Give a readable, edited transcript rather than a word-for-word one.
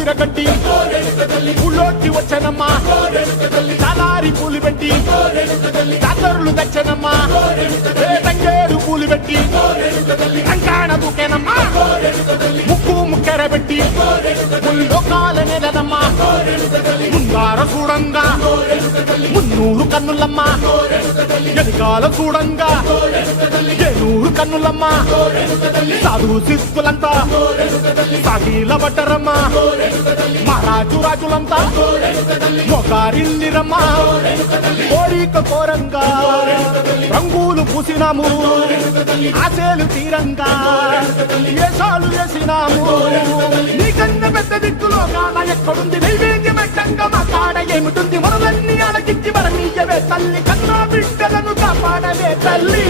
సిరగట్టి ఊళ్ళోకి వచ్చనమ్మా చాలారి పూలు పెట్టి జాతరులు తెచ్చనమ్మా తంగేడు పూలు పెట్టి కంకాణ దూకేనమ్మా ముక్కు ముక్కెర పెట్టి ముల్లోకాల నెలనమ్మా ముందార చూడంగా మున్నూరు కన్నులమ్మా ఎదికాల చూడంగా ఏనూరు కన్నులమ్మా సాధు శిస్తులంతా సాగిల బట్టరమ్మా మహారాజు రాజులంతా మొగారిల్లిరమ్మా కోరిక కోరంగా రంగులు పూసినాము ఆశలు తీరంగా ఏషాలు వేసినాము నీకన్నా పెద్ద దిక్కులో కాన ఎక్కడుంది నైవేద్యమంటంగా మా కాడ ఏమిటుంది మనలన్నీ అలకించి మరణీయవే తల్లి కన్నా బిడ్డలను కాపాడవే తల్లి